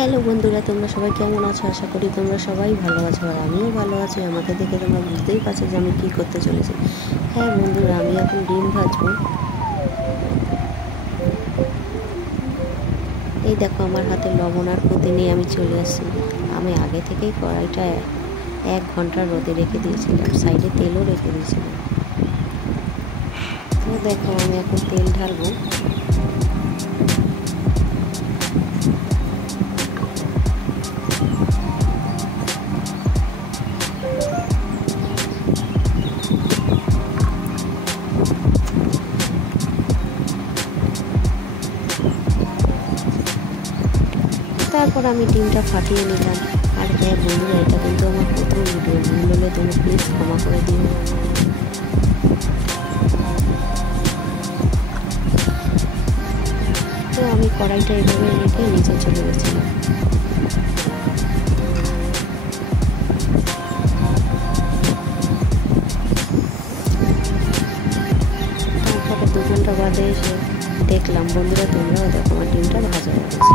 Hello বন্ধুরা, তোমরা সবাই কেমন আছো? আশা করি তোমরা সবাই ভালো আছো, আর আমিও ভালো আছি। আমাকে দেখে তোমরা বুঝতেই পারছো যে আমি কী করতে চলেছি। হ্যাঁ বন্ধুরা, আমি এখন ডিম ভাজবো। এই দেখো, আমার হাতে লবণ আর পুঁতি নিয়ে আমি চলে আসছি। আমি আগে থেকেই কড়াইটা 1 ঘন্টা রোদে রেখে দিয়েছিলাম, সাইডে তেলও রেখে দিয়েছিলাম। তো দেখো, আমি এখন তেল ঢালবো। তারপর আমি ডিমটা ফাটিয়ে নিলাম। আর হ্যাঁ বন্ধুরা, এটা কিন্তু আমার প্রথম ভিডিও, ভুল হলে তুমি প্লিজ ক্ষমা করে দিও। তো আমি কড়াইটা এভাবে রেখে নিচে চলে গেছিলাম। তারপরে 2 ঘন্টা বাদে এসে দেখলাম, বন্ধুরা তোমরাও দেখো, আমার ডিমটা ভাজা হয়ে গেছে।